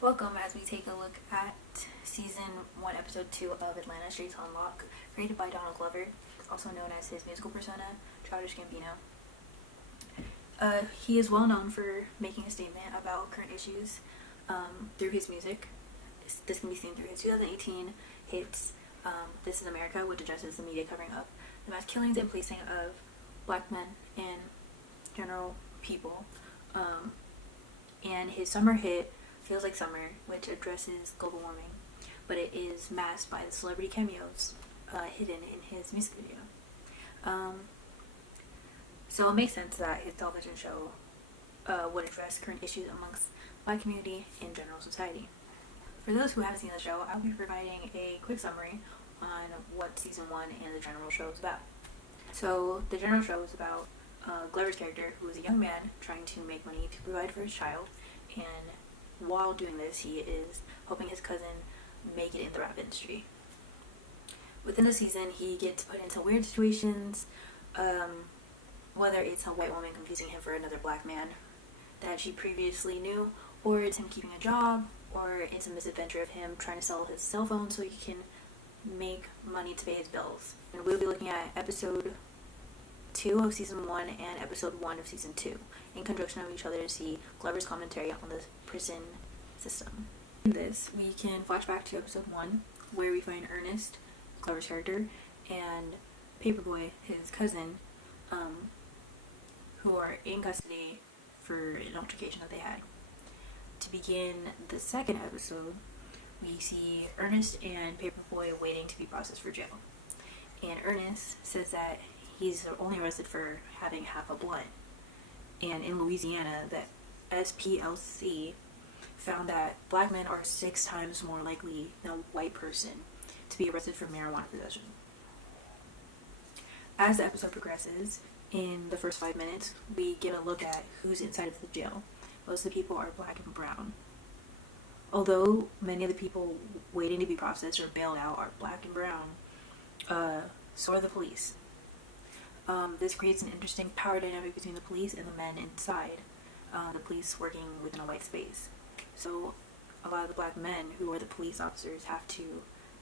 Welcome as we take a look at Season 1, Episode 2 of Atlanta Streets on Lock, created by Donald Glover, also known as his musical persona, Childish Gambino. He is well known for making a statement about current issues through his music. This can be seen through his 2018 hits, This Is America, which addresses the media covering up the mass killings and policing of black men and general people. And his summer hit, Feels Like Summer, which addresses global warming, but it is masked by the celebrity cameos hidden in his music video. So it makes sense that his television show would address current issues amongst the black community and general society. For those who haven't seen the show, I'll be providing a quick summary on what Season 1 and the general show is about. So the general show is about Glover's character, who is a young man trying to make money to provide for his child, and while doing this, he is helping his cousin make it in the rap industry. Within the season, he gets put into weird situations, whether it's a white woman confusing him for another black man that she previously knew, or it's him keeping a job, or it's a misadventure of him trying to sell his cell phone so he can make money to pay his bills. And we'll be looking at episode 2 of Season 1 and episode 1 of Season 2 in conjunction of each other to see Glover's commentary on the prison system. In this, we can flash back to episode 1, where we find Ernest, Glover's character, and Paperboy, his cousin, who are in custody for an altercation that they had. To begin the second episode, we see Ernest and Paperboy waiting to be processed for jail. And Ernest says that he's only arrested for having half a blunt. And in Louisiana, the SPLC found that black men are 6 times more likely than a white person to be arrested for marijuana possession. As the episode progresses, in the first 5 minutes, we get a look at who's inside of the jail. Most of the people are black and brown. Although many of the people waiting to be processed or bailed out are black and brown, so are the police. This creates an interesting power dynamic between the police and the men inside, the police working within a white space. So a lot of the black men who are the police officers have to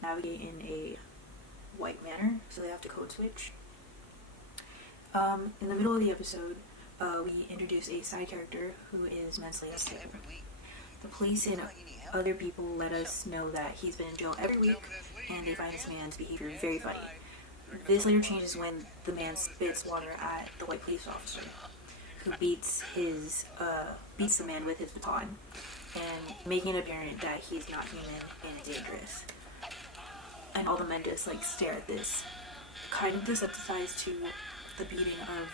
navigate in a white manner, so they have to code switch. In the middle of the episode, we introduce a side character who is mentally unstable. The police and other people let us know that he's been in jail every week, and they find this man's behavior very funny. This later changes when the man spits water at the white police officer, who beats the man with his baton, and making it apparent that he's not human and dangerous. And all the men just stare at this, kind of desensitized to the beating of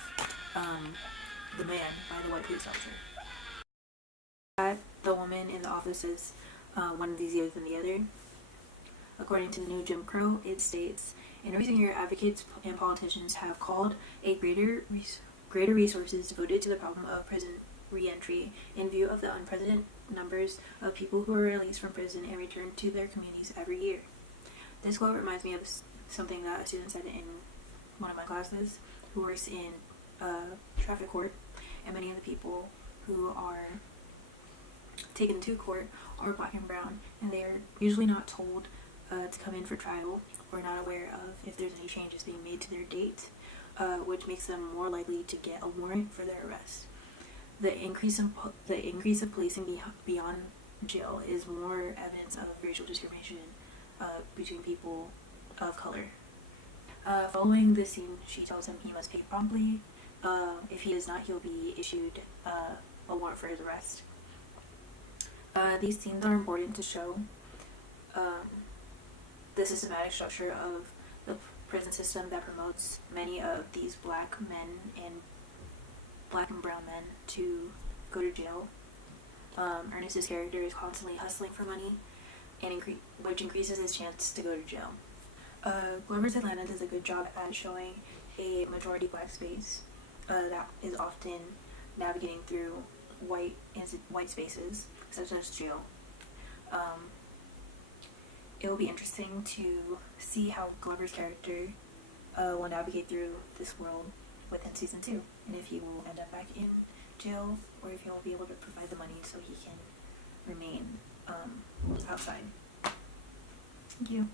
the man by the white police officer. The woman in the office is one of these years than the other. According to the new Jim Crow, it states, in recent years, advocates and politicians have called a greater resources devoted to the problem of prison reentry in view of the unprecedented numbers of people who are released from prison and return to their communities every year. This quote reminds me of something that a student said in one of my classes, who works in traffic court, and many of the people who are taken to court are black and brown, and they are usually not told to come in for trial, or not aware of if there's any changes being made to their date, which makes them more likely to get a warrant for their arrest. The increase of policing beyond jail is more evidence of racial discrimination between people of color. Following this scene, she tells him he must pay promptly. If he does not, he'll be issued a warrant for his arrest. These scenes are important to show the systematic structure of the prison system that promotes many of these black men and black and brown men to go to jail. Ernest's character is constantly hustling for money, and which increases his chance to go to jail. Glover's Atlanta does a good job at showing a majority black space that is often navigating through white spaces, such as jail. It will be interesting to see how Glover's character will navigate through this world within season 2, and if he will end up back in jail, or if he will be able to provide the money so he can remain outside. Thank you.